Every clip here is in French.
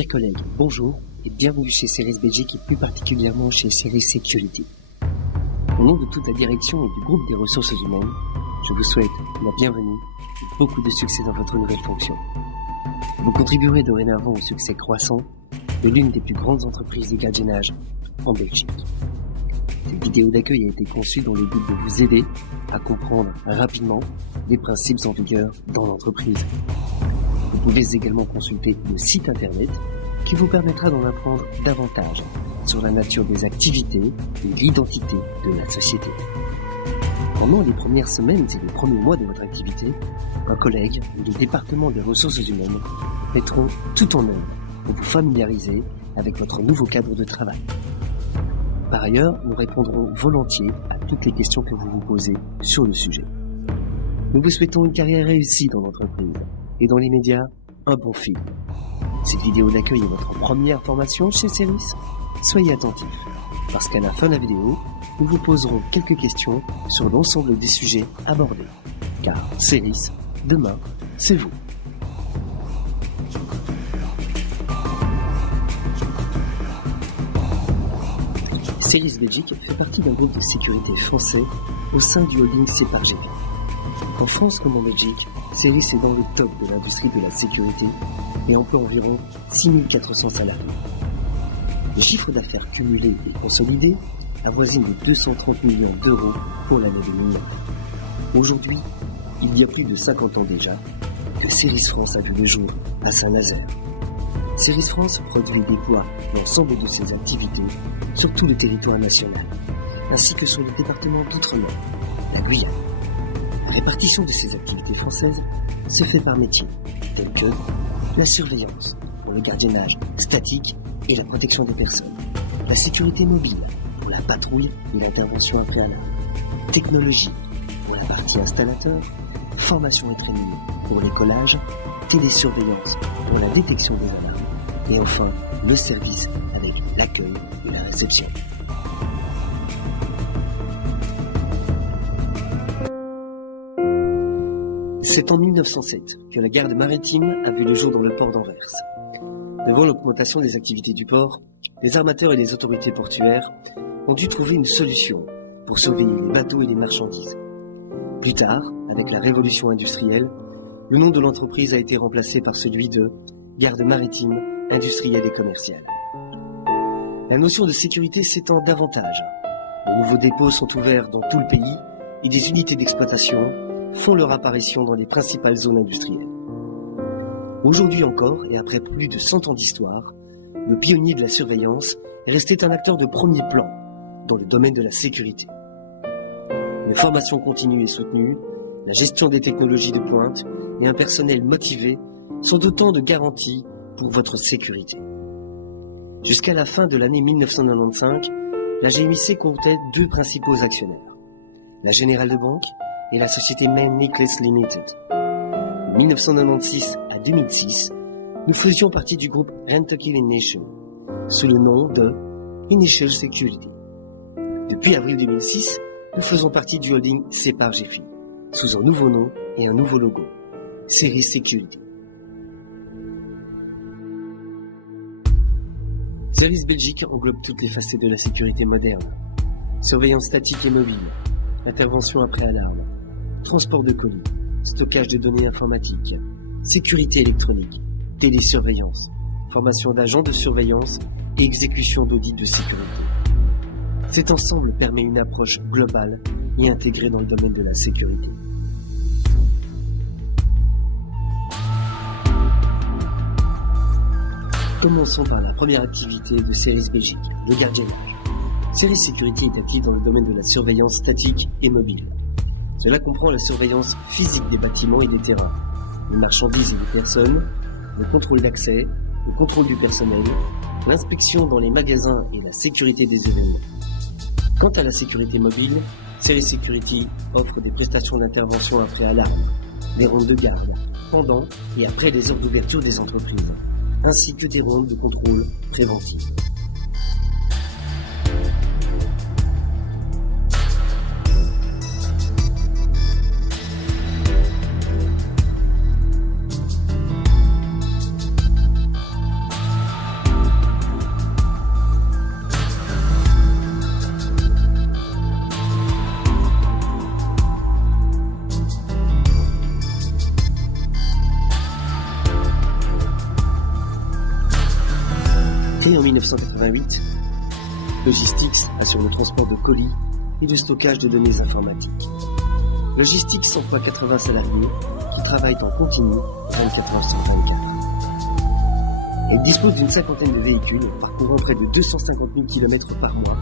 Chers collègues, bonjour et bienvenue chez Ceris Belgique et plus particulièrement chez Ceris Security. Au nom de toute la direction et du groupe des ressources humaines, je vous souhaite la bienvenue et beaucoup de succès dans votre nouvelle fonction. Vous contribuerez dorénavant au succès croissant de l'une des plus grandes entreprises de gardiennage en Belgique. Cette vidéo d'accueil a été conçue dans le but de vous aider à comprendre rapidement les principes en vigueur dans l'entreprise. Vous pouvez également consulter le site internet qui vous permettra d'en apprendre davantage sur la nature des activités et l'identité de la société. Pendant les premières semaines et les premiers mois de votre activité, un collègue ou le département des ressources humaines mettront tout en œuvre pour vous familiariser avec votre nouveau cadre de travail. Par ailleurs, nous répondrons volontiers à toutes les questions que vous vous posez sur le sujet. Nous vous souhaitons une carrière réussie dans l'entreprise et dans les médias, un bon film. Cette vidéo d'accueil est votre première formation chez Ceris. Soyez attentifs, parce qu'à la fin de la vidéo, nous vous poserons quelques questions sur l'ensemble des sujets abordés. Car Ceris, demain, c'est vous. Ceris Belgique fait partie d'un groupe de sécurité français au sein du holding Separ GP. En France comme en Belgique, Ceris est dans le top de l'industrie de la sécurité et emploie environ 6400 salariés. Le chiffre d'affaires cumulé et consolidé avoisine les 230 millions d'euros pour l'année 2009. Aujourd'hui, il y a plus de 50 ans déjà, que Ceris France a vu le jour à Saint-Nazaire. Ceris France produit et déploie l'ensemble de ses activités sur tout le territoire national, ainsi que sur le département d'Outre-mer, la Guyane. La répartition de ces activités françaises se fait par métier, tels que la surveillance pour le gardiennage statique et la protection des personnes, la sécurité mobile pour la patrouille et l'intervention après alarme, technologie pour la partie installateur, formation et training pour les collages, télésurveillance pour la détection des alarmes et enfin le service avec l'accueil et la réception. C'est en 1907 que la garde maritime a vu le jour dans le port d'Anvers. Devant l'augmentation des activités du port, les armateurs et les autorités portuaires ont dû trouver une solution pour surveiller les bateaux et les marchandises. Plus tard, avec la révolution industrielle, le nom de l'entreprise a été remplacé par celui de garde maritime, industrielle et commerciale. La notion de sécurité s'étend davantage. De nouveaux dépôts sont ouverts dans tout le pays et des unités d'exploitation font leur apparition dans les principales zones industrielles. Aujourd'hui encore, et après plus de 100 ans d'histoire, le pionnier de la surveillance est resté un acteur de premier plan dans le domaine de la sécurité. Une formation continue et soutenue, la gestion des technologies de pointe et un personnel motivé sont autant de garanties pour votre sécurité. Jusqu'à la fin de l'année 1995, la GMIC comptait deux principaux actionnaires, la Générale de Banque et la société Main Necklace Limited. De 1996 à 2006, nous faisions partie du groupe Rentokil Initial, sous le nom de Initial Security. Depuis avril 2006, nous faisons partie du holding Separ GP, sous un nouveau nom et un nouveau logo, Ceris Security. Ceris Belgique englobe toutes les facettes de la sécurité moderne. Surveillance statique et mobile, intervention après alarme, transport de colis, stockage de données informatiques, sécurité électronique, télésurveillance, formation d'agents de surveillance et exécution d'audits de sécurité. Cet ensemble permet une approche globale et intégrée dans le domaine de la sécurité. Commençons par la première activité de Ceris Belgique, le gardiennage. Ceris Security est active dans le domaine de la surveillance statique et mobile. Cela comprend la surveillance physique des bâtiments et des terrains, les marchandises et les personnes, le contrôle d'accès, le contrôle du personnel, l'inspection dans les magasins et la sécurité des événements. Quant à la sécurité mobile, Ceris Security offre des prestations d'intervention après alarme, des rondes de garde, pendant et après les heures d'ouverture des entreprises, ainsi que des rondes de contrôle préventif. en 1988, Logistics assure le transport de colis et le stockage de données informatiques. Logistics emploie 80 salariés qui travaillent en continu 24 heures sur 24. Elle dispose d'une cinquantaine de véhicules parcourant près de 250 000 km par mois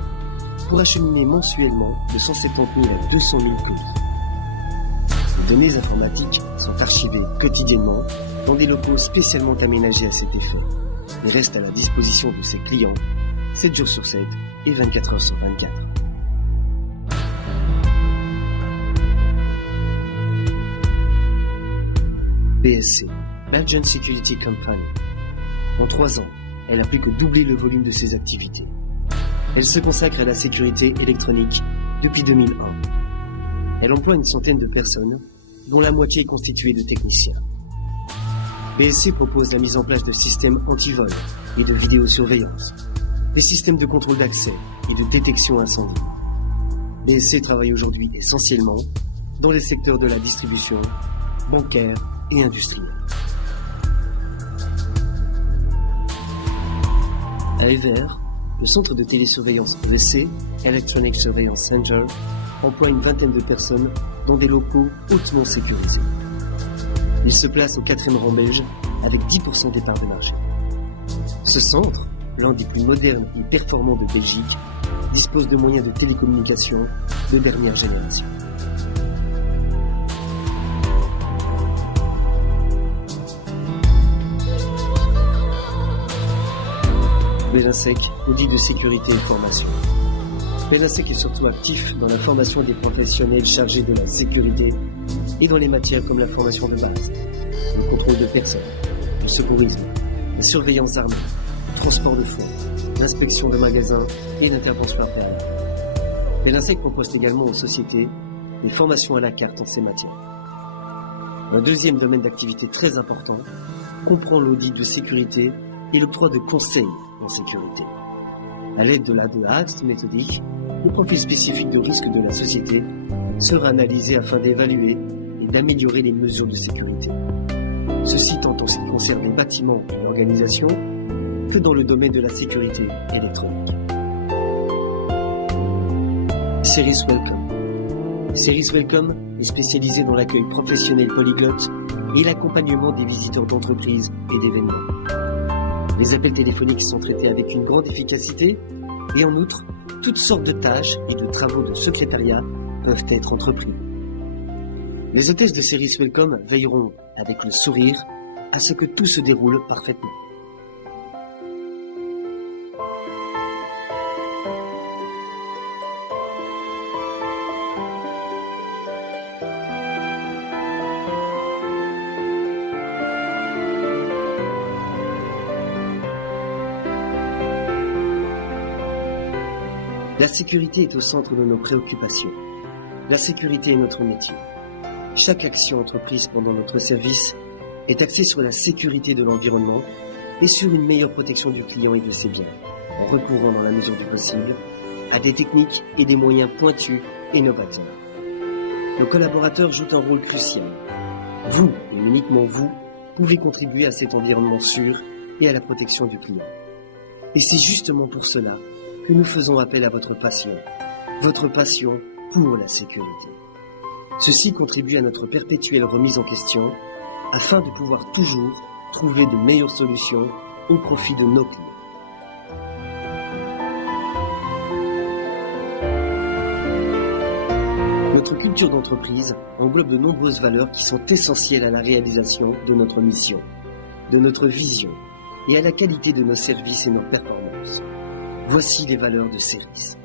pour acheminer mensuellement de 170 000 à 200 000 colis. Les données informatiques sont archivées quotidiennement dans des locaux spécialement aménagés à cet effet et restent à la disposition de ses clients 7 jours sur 7 et 24 heures sur 24. BSC, Belgian Security Company. En 3 ans, elle a plus que doublé le volume de ses activités. Elle se consacre à la sécurité électronique depuis 2001. Elle emploie une centaine de personnes, dont la moitié est constituée de techniciens. BSC propose la mise en place de systèmes anti-vol et de vidéosurveillance, des systèmes de contrôle d'accès et de détection incendie. BSC travaille aujourd'hui essentiellement dans les secteurs de la distribution, bancaire et industrielle. À Evere, le centre de télésurveillance ESC, Electronic Surveillance Center, emploie une vingtaine de personnes dans des locaux hautement sécurisés. Il se place au 4e rang belge avec 10% des parts de marché. Ce centre, l'un des plus modernes et performants de Belgique, dispose de moyens de télécommunication de dernière génération. Belinsec, audit de sécurité et formation. Belinsec est surtout actif dans la formation des professionnels chargés de la sécurité et dans les matières comme la formation de base, le contrôle de personnes, le secourisme, la surveillance armée, le transport de fonds, l'inspection de magasins et l'intervention impériale. Belinsec propose également aux sociétés des formations à la carte en ces matières. Un deuxième domaine d'activité très important comprend l'audit de sécurité et l'octroi de conseils en sécurité. À l'aide de la AXT méthodique, le profil spécifique de risque de la société sera analysé afin d'évaluer et d'améliorer les mesures de sécurité. Ceci tant en ce qui concerne les bâtiments et l'organisation que dans le domaine de la sécurité électronique. Series Welcome. Series Welcome est spécialisé dans l'accueil professionnel polyglotte et l'accompagnement des visiteurs d'entreprises et d'événements. Les appels téléphoniques sont traités avec une grande efficacité et en outre, toutes sortes de tâches et de travaux de secrétariat peuvent être entrepris. Les hôtesses de Series Welcome veilleront avec le sourire à ce que tout se déroule parfaitement. La sécurité est au centre de nos préoccupations. La sécurité est notre métier. Chaque action entreprise pendant notre service est axée sur la sécurité de l'environnement et sur une meilleure protection du client et de ses biens, en recourant dans la mesure du possible à des techniques et des moyens pointus et novateurs. Nos collaborateurs jouent un rôle crucial. Vous, et uniquement vous, pouvez contribuer à cet environnement sûr et à la protection du client. Et c'est justement pour cela que nous faisons appel à votre passion pour la sécurité. Ceci contribue à notre perpétuelle remise en question afin de pouvoir toujours trouver de meilleures solutions au profit de nos clients. Notre culture d'entreprise englobe de nombreuses valeurs qui sont essentielles à la réalisation de notre mission, de notre vision et à la qualité de nos services et nos performances. Voici les valeurs de Series.